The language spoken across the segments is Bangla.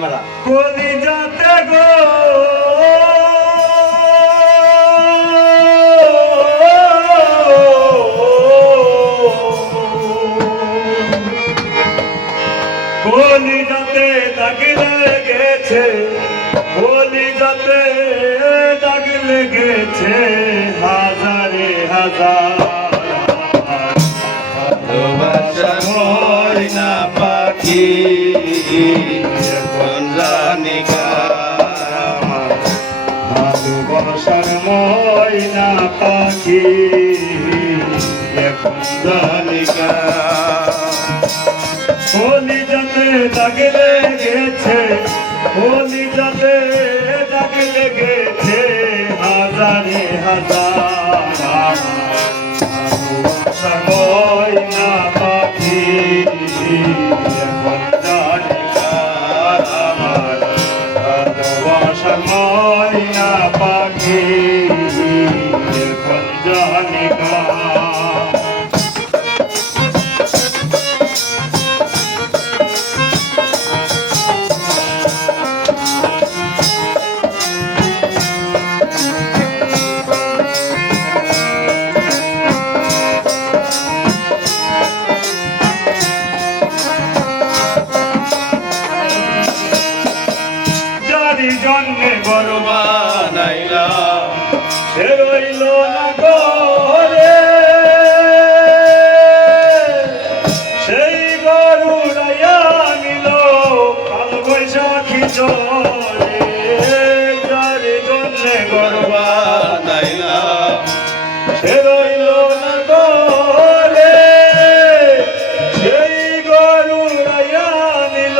ক্যামেরা কলিজাতে গো কলিজাতে দাগ লেগেছে, কলিজাতে দাগ লেগেছে হাজারে হাজার। ভালোবাসার ময়না পাখি এখন জানি কার আমার, ভালোবাসার ময়না পাখি এখন জানি কার। কলিজাতে দাগ লেগেছে, কলিজাতে দাগ লেগেছে হাজারে হাজার। ভালোবাসার ময়না পাখি এখন জানি কার আমার, ভালোবাসার ময়না পাখি এখন জানি কার। জন্মে বড় বানাইলাম সে রইল না ঘরে, সেই গরু রাইয়া নিল কাল বৈশাখী ঝড়ে। যার জন্যে বড় বানাইলাম সে রইল না ঘরে, সেই গরু রাইয়া নিল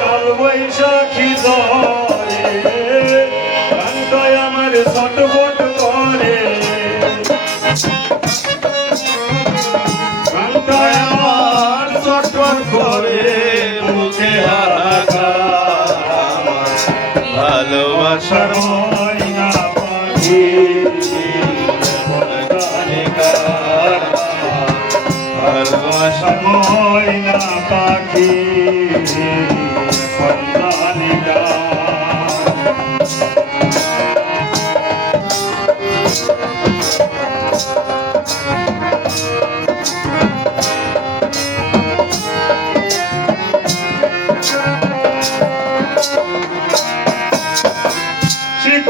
কাল বৈশাখী ঝড়ে। আমার ছটফট করে, আমার চটপট করে মুখে হাহাকার আমার, ভালোবাসার ময়না পাখি জানি কার আমার, ভালোবাসার ময়না পাখি জানিকা।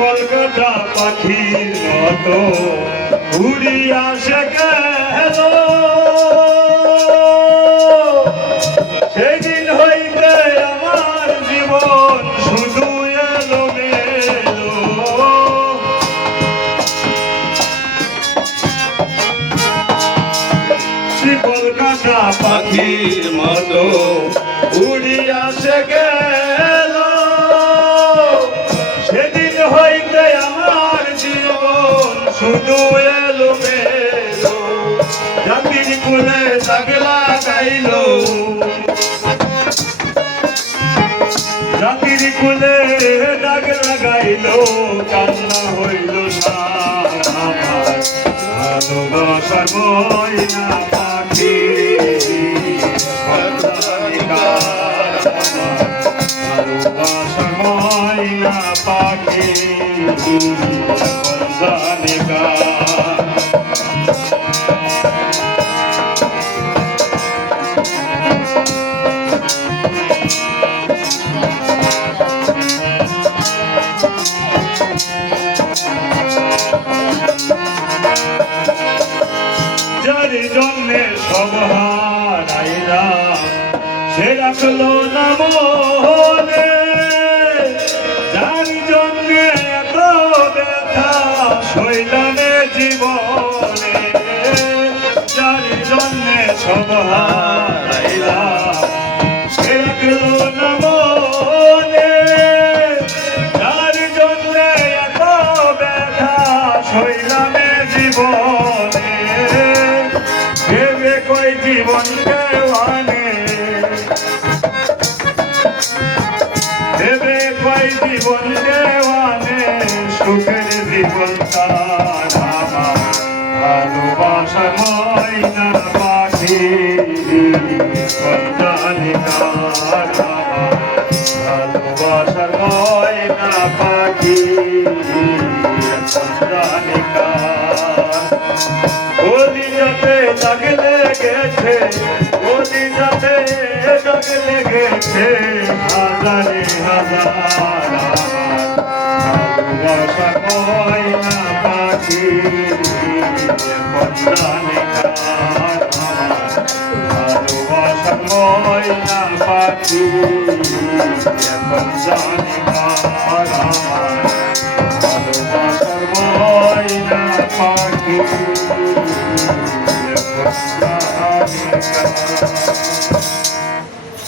কলকাতা পাখির মতো উড়িয়া সে গেল, সেদিন হইতে আমার জীবন শুধু এলো মেলো। কলকাতা পাখির মতো উড়িয়া সে গেল, সেদিন হইতে আমার জীবন শুধু এলো মেলো। জাতির কুলে দাগ লাগাইল, জাতির কুলে দাগ লাগাইল, কান্না হইল না আমার। ভালোবাসার ময়না পাখি ভালোবাসার ময়না পাখি জানিকা। যার জন্যে সব হারাইলাম সে রাখলো না মনে, যার জন্যে এত ব্যথা সইলামে জীবনে। যার জন্যে সব হারাইলাম সে রাখলো না মনে, যার জন্যে এত ব্যথা সইলামে জীবনে। ভেবে কই জীবন দেওয়ানে, ভেবে কই জীবন দেওয়ানে, সুখের জীবন তার আমার। ভালোবাসার ময়না পাখি জানিকা। ভালোবাসার ময়না পাখি কলিজাতে দাগ লেগেছে, কলিজাতে দাগ লেগেছে, হাজারে হাজার ভালোবাসার ময়না পাখি ভালোবাসার ময়না পাখি জানি ভালোবাসার ময়না পাখি জানি